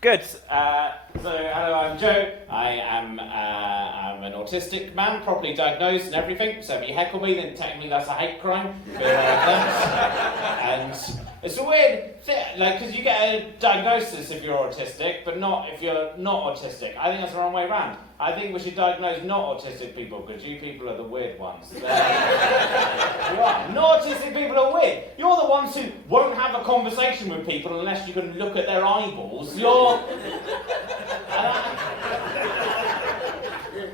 Good. Hello, I'm Joe. I'm an autistic man, properly diagnosed and everything. So if you heckle me, then technically that's a hate crime. And it's a weird thing, because you get a diagnosis if you're autistic, but not if you're not autistic. I think that's the wrong way around. I think we should diagnose not autistic people, because you people are the weird ones. You are. Not autistic people are weird. You're the ones who won't have a conversation with people unless you can look at their eyeballs.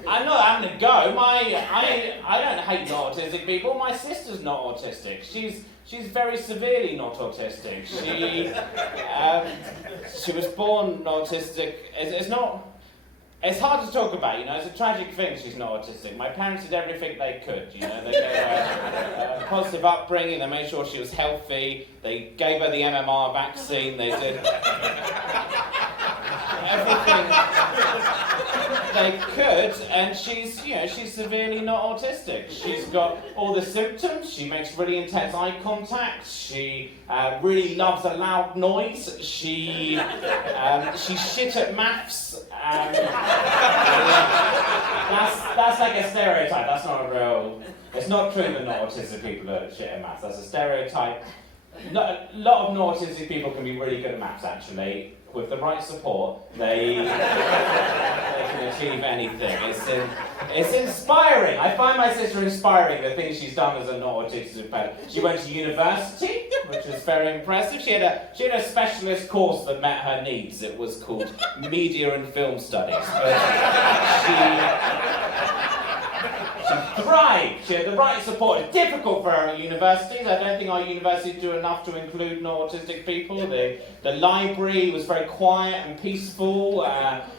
I'm not having a go. I don't hate not autistic people. My sister's not autistic. She's very severely not autistic. She was born autistic. It's hard to talk about, it's a tragic thing she's not autistic. My parents did everything they could, They gave her a positive upbringing, they made sure she was healthy, they gave her the MMR vaccine, they did everything they could, and she's severely not autistic. She's got all the symptoms, she makes really intense eye contact, she really loves a loud noise, she's shit at maths. That's like a stereotype, that's not a real... It's not true that not autistic people are shit at maths, that's a stereotype. A lot of not autistic people can be really good at maths, actually. With the right support, they can achieve anything. It's inspiring. I find my sister inspiring, the things she's done as a not autistic person. She went to university, which was very impressive. She had a specialist course that met her needs. It was called Media and Film Studies. But she thrived. She had the right support. It's difficult for our universities. I don't think our universities do enough to include not autistic people. The library was very quiet and peaceful.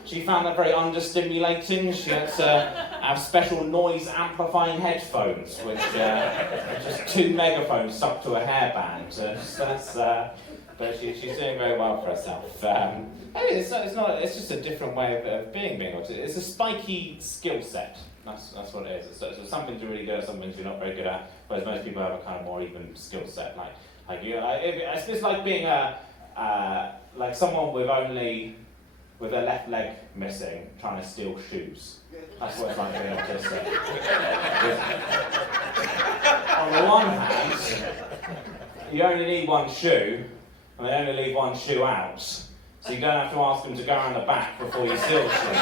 She found that very understimulating. She had to have special noise amplifying headphones, which are just 2 megaphones stuck to a hairband. But she's doing very well for herself. It's just a different way of being autistic. It's a spiky skill set. That's what it is. So some things you're really good at, some things you're not very good at. Whereas most people have a kind of more even skill set. It's just like being like someone with their left leg missing, trying to steal shoes. That's what it's like being autistic. On the one hand, you only need one shoe, and they only leave one shoe out. So you don't have to ask them to go around the back before you steal shoes.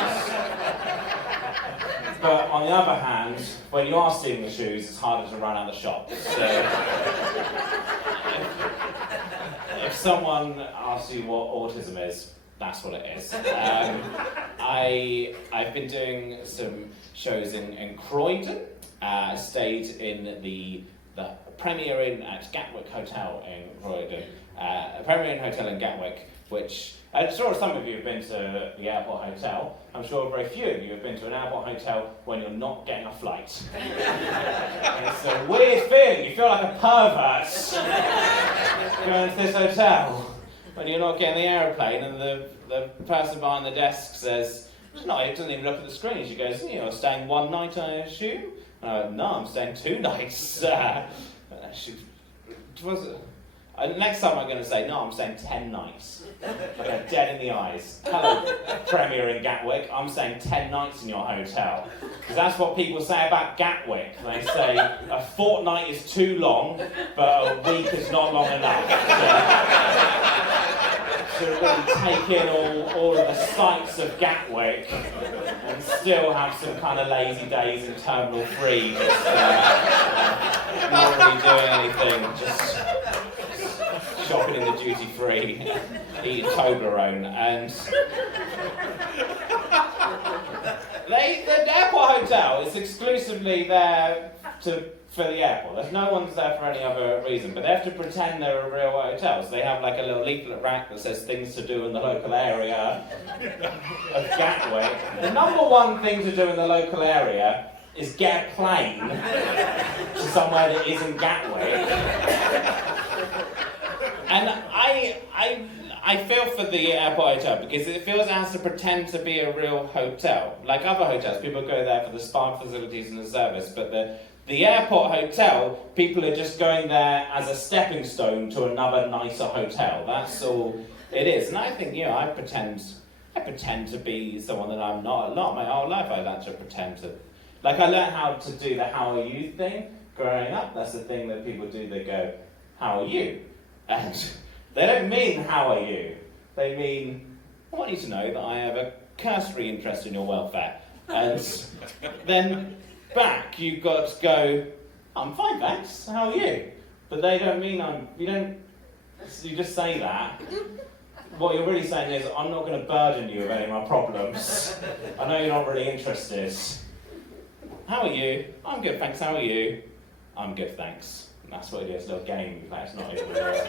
But on the other hand, when you are stealing the shoes, it's harder to run out the shop. So if someone asks you what autism is, that's what it is. I've been doing some shows in Croydon. Stayed in the Premier Inn at Gatwick Hotel in Croydon. Premier Inn Hotel in Gatwick, which I'm sure some of you have been to the airport hotel. I'm sure very few of you have been to an airport hotel when you're not getting a flight. It's a weird feeling. You feel like a pervert going to this hotel when you're not getting the aeroplane, and the person behind the desk says, it doesn't even look at the screen. She goes, you're staying one night, I assume? No, I'm staying 2 nights. Next time I'm going to say, no, I'm staying 10 nights. Like dead in the eyes. Hello, Premier in Gatwick. I'm staying 10 nights in your hotel. Because that's what people say about Gatwick. They say a fortnight is too long, but a week is not long enough. To really take in all of the sights of Gatwick and still have some kind of lazy days in Terminal 3. Just not really doing anything. Just shopping in the duty free, eating Toblerone, and the airport hotel is exclusively there for the airport. There's no one's there for any other reason, but they have to pretend they're a real hotel. So they have like a little leaflet rack that says things to do in the local area of Gatwick. The number one thing to do in the local area is get a plane to somewhere that isn't Gatwick. And I feel for the airport hotel because it feels it has to pretend to be a real hotel. Like other hotels, people go there for the spa facilities and the service, but the airport hotel, people are just going there as a stepping stone to another nicer hotel. That's all It is, and I think, I pretend to be someone that I'm not a lot. My whole life I learned to pretend to, I learned how to do the how are you thing growing up. That's the thing that people do. They go, how are you? And they don't mean how are you. They mean, I want you to know that I have a cursory interest in your welfare. And then back you've got to go, I'm fine, thanks, how are you? But they don't mean you just say that. What you're really saying is, I'm not going to burden you with any of my problems. I know you're not really interested. How are you? I'm good, thanks, how are you? I'm good, thanks. And that's what it is, a little game you play, it's not even real.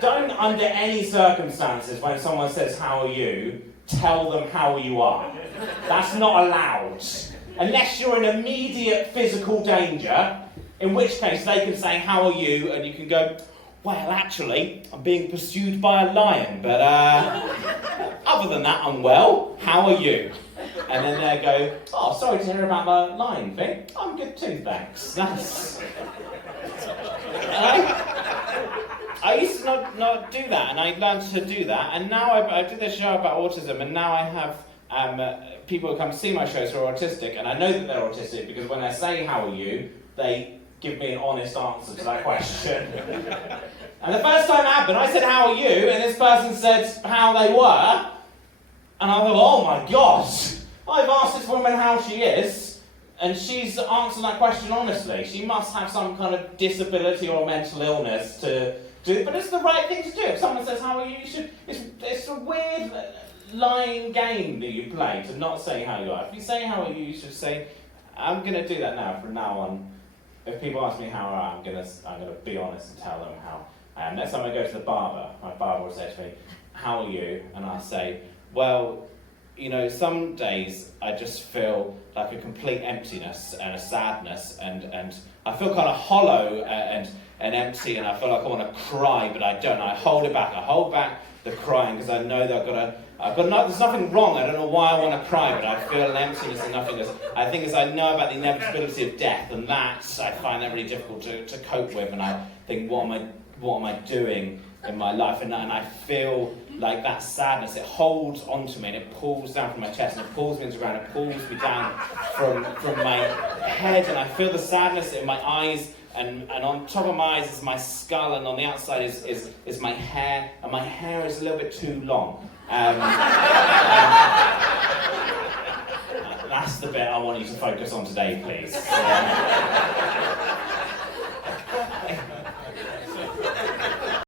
Don't, under any circumstances, when someone says, how are you, tell them how you are. That's not allowed. Unless you're in immediate physical danger, in which case they can say, how are you? And you can go, well, actually, I'm being pursued by a lion, but other than that, I'm well. How are you? And then they go, oh, sorry to hear about the lion thing. I'm good too, thanks. I used to not do that, and I learned to do that, and now I did this show about autism, and now I have people who come see my shows who are autistic, and I know that they're autistic because when I say, how are you, they give me an honest answer to that question. And the first time it happened, I said, how are you? And this person said how they were. And I thought, oh my gosh, I've asked this woman how she is, and she's answered that question honestly. She must have some kind of disability or mental illness to do it, but it's the right thing to do. If someone says, how are you, it's a weird lying game that you play to not say how you are. If you say how are you, you should say, I'm going to do that now, from now on. If people ask me how I am, I'm gonna be honest and tell them how I am. Next time I go to the barber, my barber will say to me, how are you? And I'll say, well, some days I just feel like a complete emptiness and a sadness, and I feel kind of hollow and empty, and I feel like I want to cry, but I don't. I hold it back. I hold back the crying because I know that there's nothing wrong. I don't know why I want to cry, but I feel an emptiness and nothingness. I think as I know about the inevitability of death, and I find that really difficult to cope with, and I think, what am I doing in my life? And I feel like that sadness, it holds onto me, and it pulls down from my chest, and it pulls me into the ground, it pulls me down from my head, and I feel the sadness in my eyes. And on top of my eyes is my skull, and on the outside is my hair, and my hair is a little bit too long. That's the bit I want you to focus on today, please.